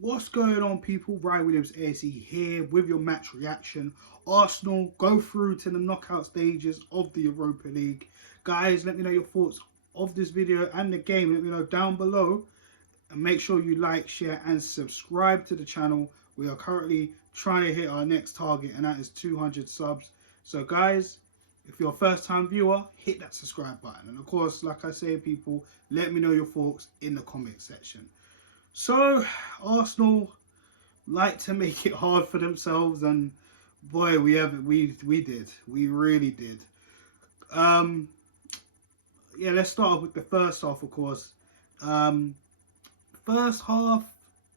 What's going on, people? Ryan Williams AC here with your match reaction. Arsenal go through to the knockout stages of the Europa League. Guys, let me know your thoughts of this video and the game. Let me know down below. And make sure you like, share and subscribe to the channel. We are currently trying to hit our next target, and that is 200 subs. So guys, if you're a first time viewer, hit that subscribe button. And of course, like I say, people, let me know your thoughts in the comment section. So Arsenal like to make it hard for themselves, and boy, we did. We really did. Yeah, let's start off with the first half, of course. First half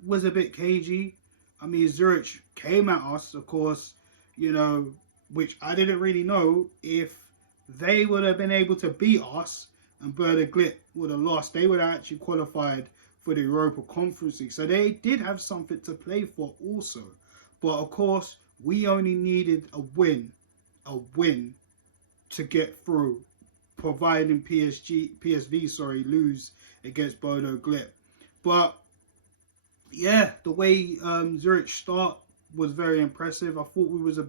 was a bit cagey. I mean, Zurich came at us, of course, you know, which I didn't really know if they would have been able to beat us and Werder Glimt would have lost. They would have actually qualified for the Europa Conference League. So they did have something to play for also. But of course, we only needed a win to get through, providing PSV lose against Bodo Glimt. But yeah, the way Zurich start was very impressive. I thought we was a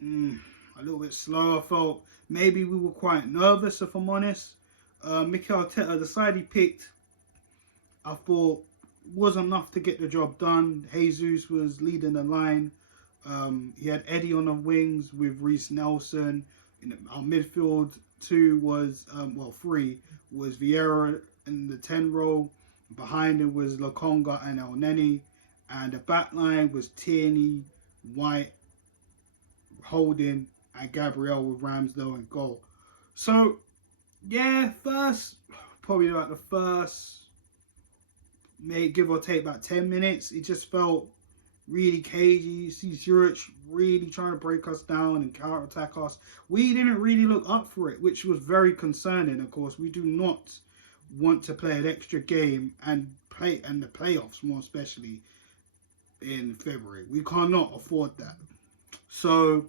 little bit slow. I felt maybe we were quite nervous, if I'm honest. Mikel Arteta, the side he picked, I thought wasn't enough to get the job done. Jesus was leading the line. He had Eddie on the wings with Reece Nelson. In our midfield, three was Vieira in the 10 role. Behind him was Lokonga and El Neni. And the back line was Tierney, White, Holding, and Gabriel with Ramsdale in goal. So, yeah, probably about the first, maybe give or take about 10 minutes, it just felt really cagey. You see Zurich really trying to break us down and counter-attack us. We didn't really look up for it, which was very concerning. Of course, we do not want to play an extra game and the playoffs, more especially in February. We cannot afford that. So,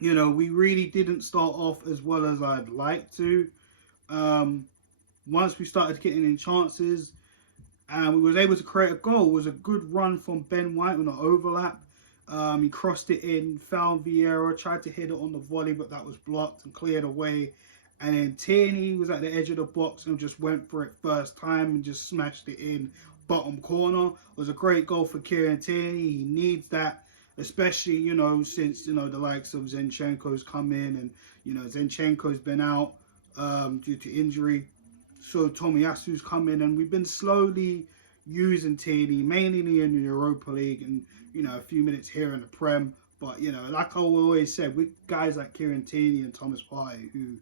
you know, we really didn't start off as well as I'd like to. Once we started getting in chances and we was able to create a goal, it was a good run from Ben White on an overlap. He crossed it in, found Vieira, tried to hit it on the volley, but that was blocked and cleared away. And then Tierney was at the edge of the box and just went for it first time and just smashed it in bottom corner. It was a great goal for Kieran Tierney. He needs that, especially, you know, since, you know, the likes of Zinchenko's come in and, you know, Zinchenko's been out due to injury. So Tomiyasu's come in, and we've been slowly using Tierney, mainly in the Europa League and, you know, a few minutes here in the Prem. But, you know, like I always said, with guys like Kieran Tierney and Thomas Partey, who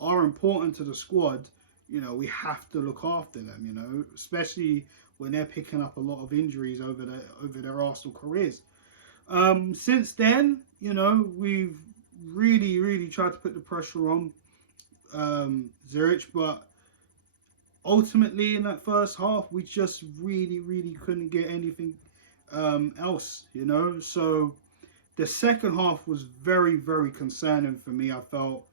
are important to the squad, you know, we have to look after them, you know, especially when they're picking up a lot of injuries over their Arsenal careers. Since then, you know, we've really tried to put the pressure on Zurich, but ultimately in that first half, we just really couldn't get anything else, you know. So the second half was very concerning for me. I felt,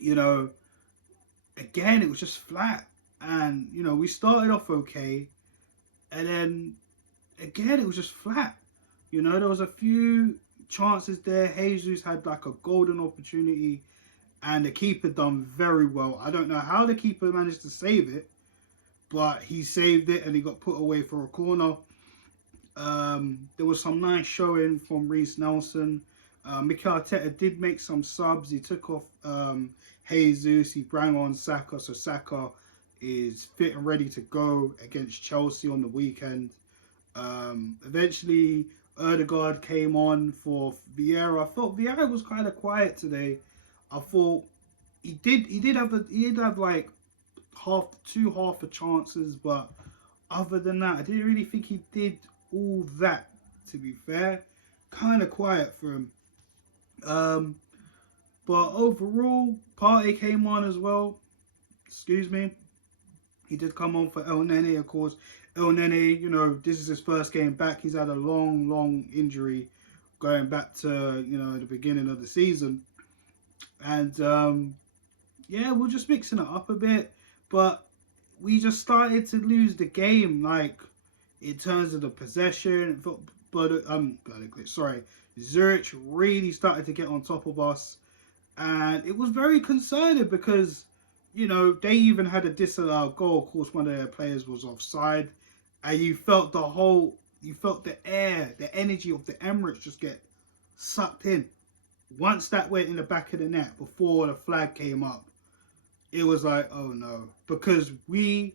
you know, again, it was just flat. And, you know, we started off okay, and then again, it was just flat. You know, there was a few chances there. Jesus had like a golden opportunity, and the keeper done very well. I don't know how the keeper managed to save it, but he saved it and he got put away for a corner. There was some nice showing from Reece Nelson. Mikel Arteta did make some subs. He took off Jesus. He brought on Saka. So Saka is fit and ready to go against Chelsea on the weekend. Eventually, Odegaard came on for Vieira. I thought Vieira was kind of quiet today. I thought he did have like two half the chances, but other than that, I didn't really think he did all that, to be fair. Kind of quiet for him. But overall, Partey came on as well. Excuse me. He did come on for El Neni, of course. El Neni, you know, this is his first game back. He's had a long injury going back to, you know, the beginning of the season. And, yeah, we're just mixing it up a bit. But we just started to lose the game, like in terms of the possession. But sorry, Zurich really started to get on top of us, and it was very concerning because, you know, they even had a disallowed goal. Of course, one of their players was offside, and you felt the air, the energy of the Emirates just get sucked in. Once that went in the back of the net before the flag came up, it was like, oh no, because we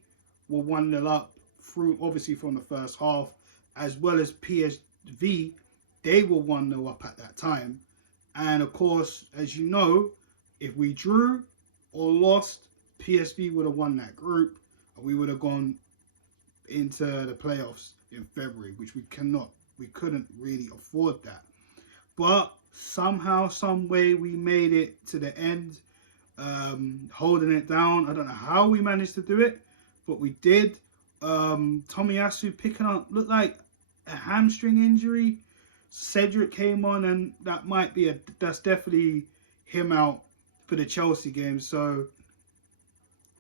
were 1-0 up through, obviously, from the first half, as well as PSV. They were 1-0 up at that time. And of course, as you know, if we drew or lost, PSV would have won that group, and we would have gone into the playoffs in February, which we couldn't really afford that. But somehow, some way, we made it to the end, holding it down. I don't know how we managed to do it, but we did. Tomiyasu picking up, looked like a hamstring injury. Cedric came on, and that's definitely him out for the Chelsea game. So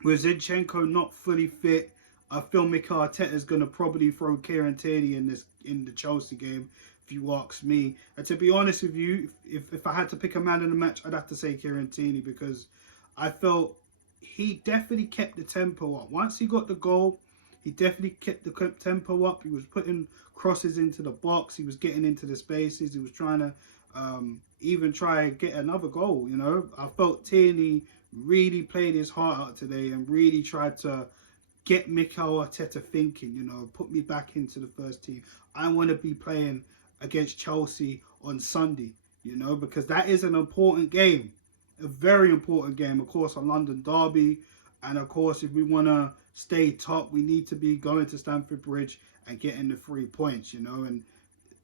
with Zinchenko not fully fit, I feel Mikel Arteta is going to probably throw Kieran Tierney in the Chelsea game, if you ask me. And to be honest with you, if I had to pick a man in the match, I'd have to say Kieran Tierney, because I felt he definitely kept the tempo up. Once he got the goal, he definitely kept the tempo up. He was putting crosses into the box. He was getting into the spaces. He was trying to even try and get another goal, you know. I felt Tierney really played his heart out today and really tried to get Mikel Arteta thinking, you know, put me back into the first team. I want to be playing against Chelsea on Sunday, you know, because that is an important game, a very important game. Of course, a London derby, and of course, if we want to stay top, we need to be going to Stamford Bridge and getting the 3 points, you know, and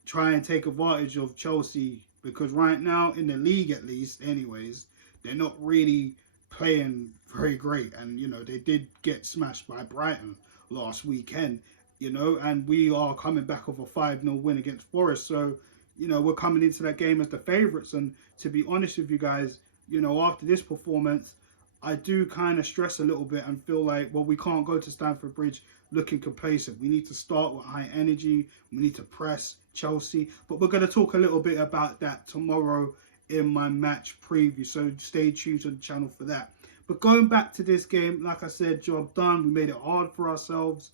try and take advantage of Chelsea, because right now, in the league at least, anyways, they're not really playing very great. And, you know, they did get smashed by Brighton last weekend, you know, and we are coming back off a 5-0 win against Forest. So, you know, we're coming into that game as the favourites. And to be honest with you guys, you know, after this performance, I do kind of stress a little bit and feel like, well, we can't go to Stamford Bridge looking complacent. We need to start with high energy. We need to press Chelsea. But we're going to talk a little bit about that tomorrow in my match preview. So stay tuned to the channel for that. But going back to this game, like I said, job done. We made it hard for ourselves.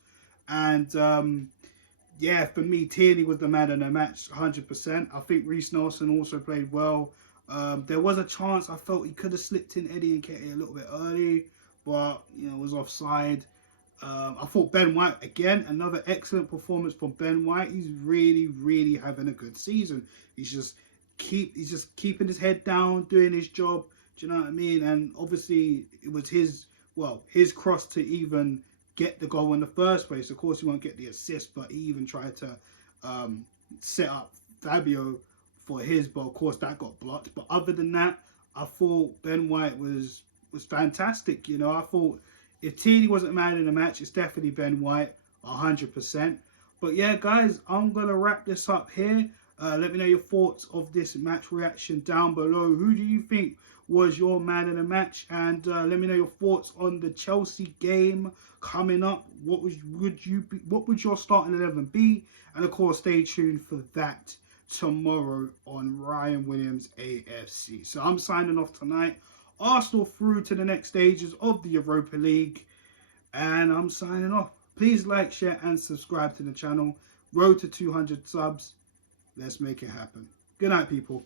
And yeah, for me, Tierney was the man of the match, 100%. I think Reece Nelson also played well. There was a chance I felt he could have slipped in Eddie Nketiah a little bit early, but, you know, was offside. I thought Ben White, again, another excellent performance from Ben White. He's really, really having a good season. He's just keeping his head down, doing his job. Do you know what I mean? And obviously, it was his cross to even get the goal in the first place. Of course, he won't get the assist, but he even tried to set up Fabio for his, but of course that got blocked. But other than that, I thought Ben White was fantastic. You know, I thought if Tierney wasn't man in the match, it's definitely Ben White, 100%. But yeah, guys, I'm gonna wrap this up here. Let me know your thoughts of this match reaction down below. Who do you think was your man in the match? And let me know your thoughts on the Chelsea game coming up. What would your starting 11 be? And of course, stay tuned for that tomorrow on Ryan Williams AFC. So I'm signing off tonight. Arsenal through to the next stages of the Europa League, and I'm signing off. Please like, share, and subscribe to the channel. Road to 200 subs. Let's make it happen. Good night, people.